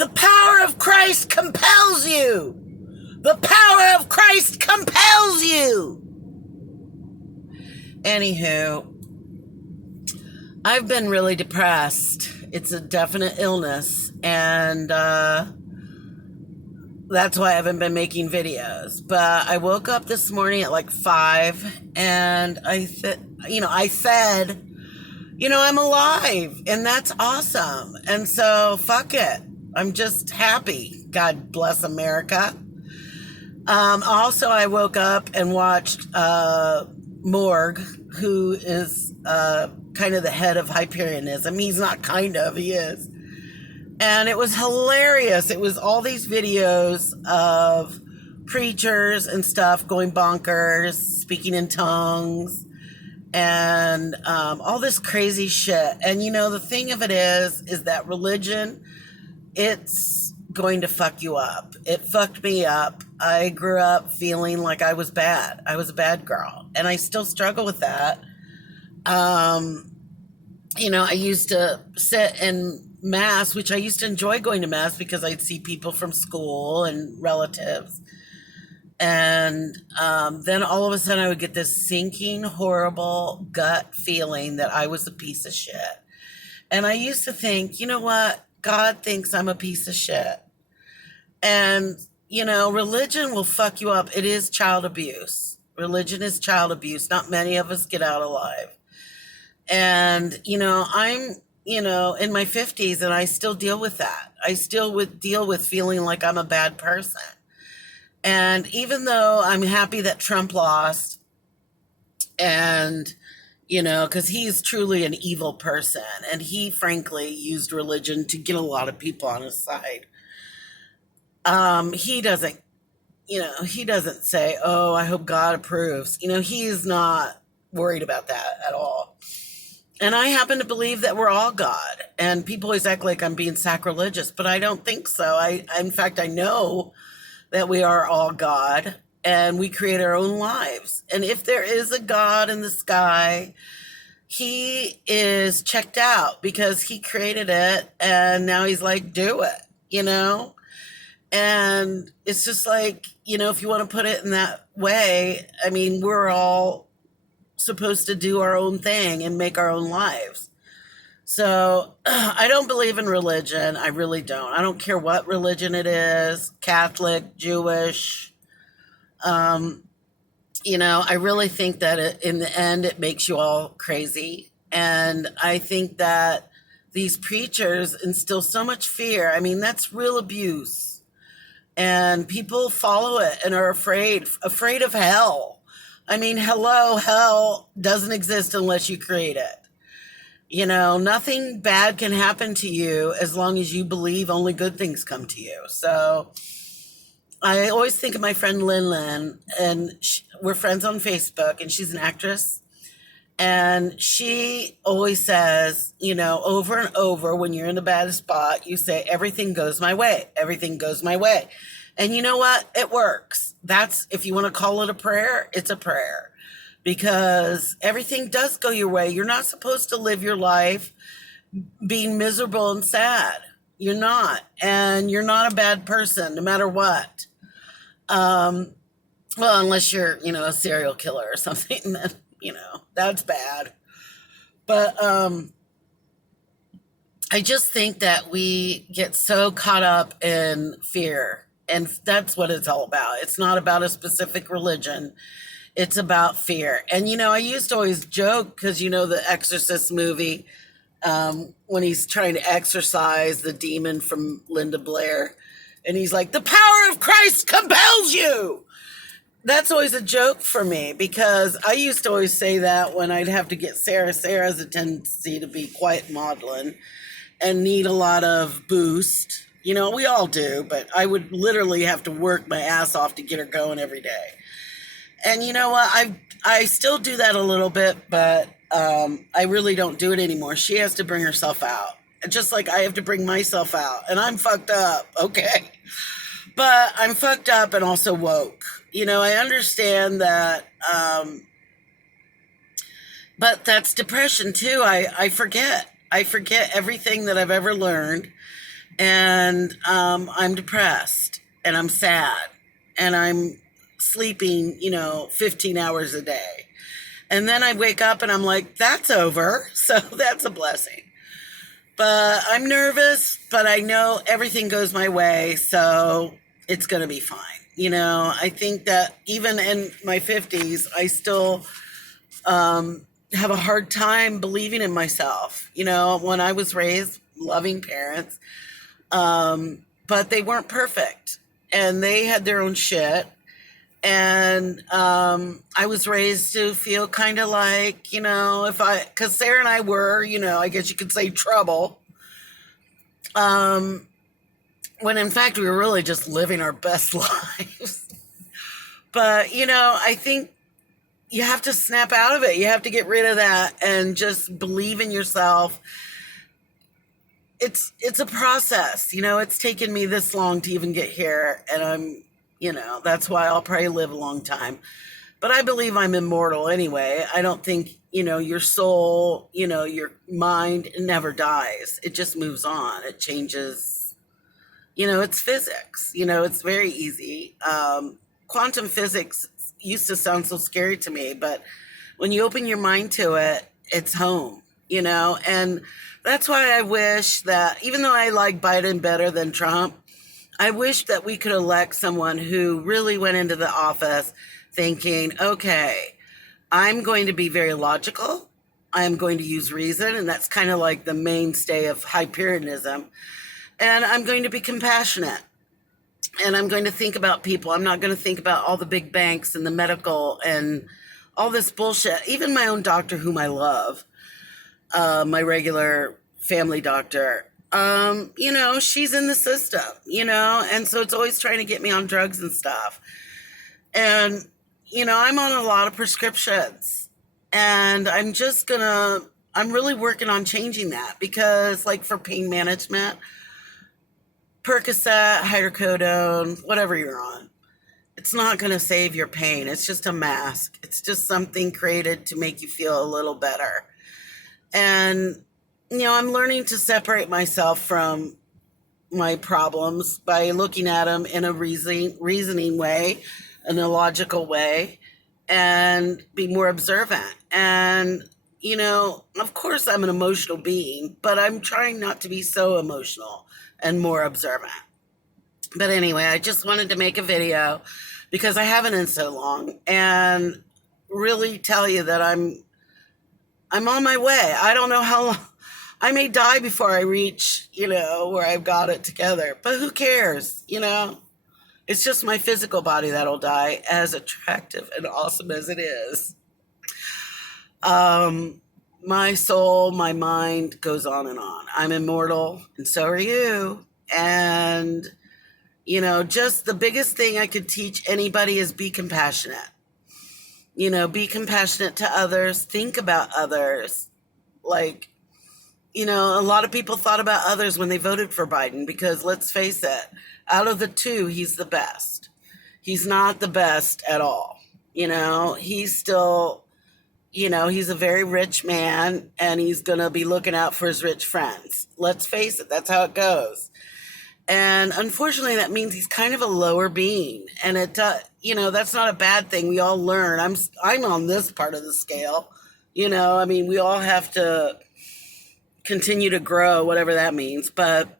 The power of Christ compels you. The power of Christ compels you. Anywho, I've been really depressed. It's a definite illness, and that's why I haven't been making videos. But I woke up this morning at like 5, and I said, I'm alive, and that's awesome. And so, fuck it. I'm just happy. God bless America. Also, I woke up and watched Morg, who is kind of the head of Hyperionism. He's not kind of, he is. And it was hilarious. It was all these videos of preachers and stuff going bonkers, speaking in tongues, and all this crazy shit. And the thing of it is that religion, it's going to fuck you up. It fucked me up. I grew up feeling like I was bad. I was a bad girl, and I still struggle with that. I used to sit in mass, which I used to enjoy going to mass because I'd see people from school and relatives. And then all of a sudden I would get this sinking, horrible gut feeling that I was a piece of shit. And I used to think, you know what? God thinks I'm a piece of shit. And, religion will fuck you up. It is child abuse. Religion is child abuse. Not many of us get out alive. And, I'm, in my 50s, and I still deal with that. I still would deal with feeling like I'm a bad person. And even though I'm happy that Trump lost, and because he's truly an evil person, and he frankly used religion to get a lot of people on his side. He doesn't say, oh, I hope God approves. He's not worried about that at all. And I happen to believe that we're all God, and people always act like I'm being sacrilegious, but I don't think so. In fact, I know that we are all God, and we create our own lives. And if there is a God in the sky, he is checked out because he created it, and now he's like, do it, And it's just like, if you want to put it in that way, I mean, we're all supposed to do our own thing and make our own lives. So I don't believe in religion. I really don't. I don't care what religion it is, Catholic, Jewish. I really think that in the end, it makes you all crazy. And I think that these preachers instill so much fear. I mean, that's real abuse. And people follow it and are afraid of hell. I mean, hello, hell doesn't exist unless you create it. Nothing bad can happen to you as long as you believe only good things come to you. So I always think of my friend Lin, and we're friends on Facebook, and she's an actress. And she always says, over and over, when you're in a bad spot, you say, everything goes my way. Everything goes my way. And you know what? It works. That's, if you want to call it a prayer, it's a prayer. Because everything does go your way. You're not supposed to live your life being miserable and sad. You're not. And you're not a bad person, no matter what. Well, unless you're, a serial killer or something, then, that's bad. But I just think that we get so caught up in fear. And that's what it's all about. It's not about a specific religion. It's about fear. And, I used to always joke because, the Exorcist movie, when he's trying to exorcise the demon from Linda Blair. And he's like, the power of Christ compels you. That's always a joke for me because I used to always say that when I'd have to get Sarah. Sarah has a tendency to be quite maudlin and need a lot of boost. We all do, but I would literally have to work my ass off to get her going every day. And you know what? I still do that a little bit, but I really don't do it anymore. She has to bring herself out. Just like I have to bring myself out. And I'm fucked up, okay? But I'm fucked up and also woke. I understand that, but that's depression too. I forget everything that I've ever learned. and I'm depressed and I'm sad and I'm sleeping, 15 hours a day. And then I wake up and I'm like, that's over. So that's a blessing. But I'm nervous, but I know everything goes my way. So it's going to be fine. I think that even in my 50s, I still have a hard time believing in myself. When I was raised, loving parents, but they weren't perfect and they had their own shit. And I was raised to feel kind of like, because Sarah and I were, I guess you could say trouble. When in fact we were really just living our best lives. But, I think you have to snap out of it. You have to get rid of that and just believe in yourself. It's a process. It's taken me this long to even get here. And I'm, that's why I'll probably live a long time. But I believe I'm immortal anyway. I don't think, your soul, your mind never dies. It just moves on. It changes. It's physics. It's very easy. Quantum physics used to sound so scary to me, but when you open your mind to it, it's home, and that's why I wish that, even though I like Biden better than Trump, I wish that we could elect someone who really went into the office thinking, okay, I'm going to be very logical. I'm going to use reason. And that's kind of like the mainstay of Hyperionism. And I'm going to be compassionate. And I'm going to think about people. I'm not going to think about all the big banks and the medical and all this bullshit. Even my own doctor, whom I love, my regular family doctor, she's in the system, and so it's always trying to get me on drugs and stuff. And, I'm on a lot of prescriptions, and I'm really working on changing that because, like, for pain management, Percocet, hydrocodone, whatever you're on, it's not going to save your pain. It's just a mask. It's just something created to make you feel a little better. And, I'm learning to separate myself from my problems by looking at them in a reasoning way, in a logical way, and be more observant. And, of course I'm an emotional being, but I'm trying not to be so emotional and more observant. But anyway, I just wanted to make a video because I haven't in so long and really tell you that I'm on my way. I don't know how long. I may die before I reach, where I've got it together. But who cares, It's just my physical body that'll die, as attractive and awesome as it is. My soul, my mind goes on and on. I'm immortal, and so are you. And, just the biggest thing I could teach anybody is be compassionate. Be compassionate to others. Think about others. Like, a lot of people thought about others when they voted for Biden because, let's face it, out of the two, he's the best. He's not the best at all. He's still, he's a very rich man and he's going to be looking out for his rich friends. Let's face it, that's how it goes. And unfortunately, that means he's kind of a lower being. And that's not a bad thing. We all learn. I'm on this part of the scale. We all have to continue to grow, whatever that means. But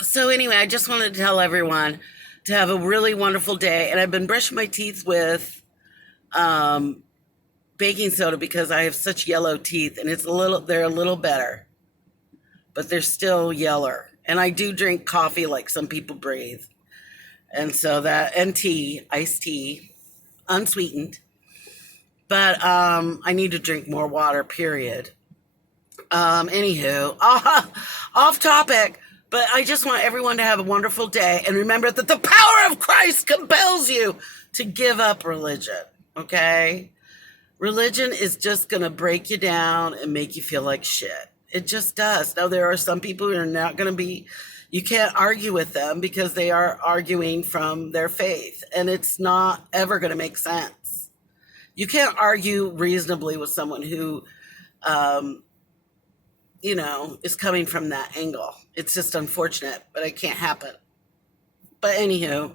so anyway, I just wanted to tell everyone to have a really wonderful day. And I've been brushing my teeth with baking soda because I have such yellow teeth, and they're a little better, but they're still yeller. And I do drink coffee like some people breathe. And so and tea, iced tea, unsweetened. But I need to drink more water, period. Anywho, off topic, but I just want everyone to have a wonderful day. And remember that the power of Christ compels you to give up religion, okay? Religion is just going to break you down and make you feel like shit. It just does. Now, there are some people who are not going to be, you can't argue with them because they are arguing from their faith, and it's not ever going to make sense. You can't argue reasonably with someone who, is coming from that angle. It's just unfortunate, but it can't happen. But anywho,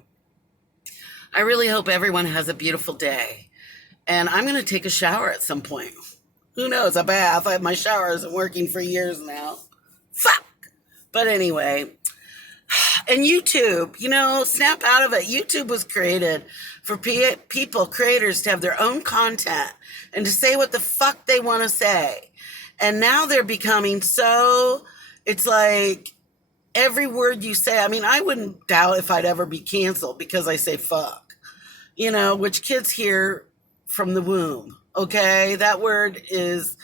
I really hope everyone has a beautiful day. And I'm going to take a shower at some point. Who knows? A bath. My shower isn't working for years now. Fuck. But anyway, and YouTube, snap out of it. YouTube was created for people, creators, to have their own content and to say what the fuck they want to say. And now they're becoming so, it's like every word you say. I mean, I wouldn't doubt if I'd ever be canceled because I say fuck, which kids hear from the womb. Okay. That word is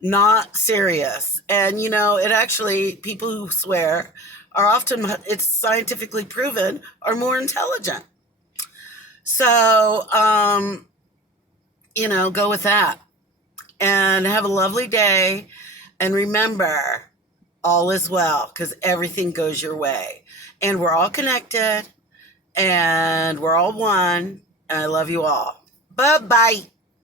not serious. And, it actually, people who swear are often, it's scientifically proven, are more intelligent. So, go with that and have a lovely day. And remember, all is well because everything goes your way. And we're all connected and we're all one. And I love you all. Bye-bye.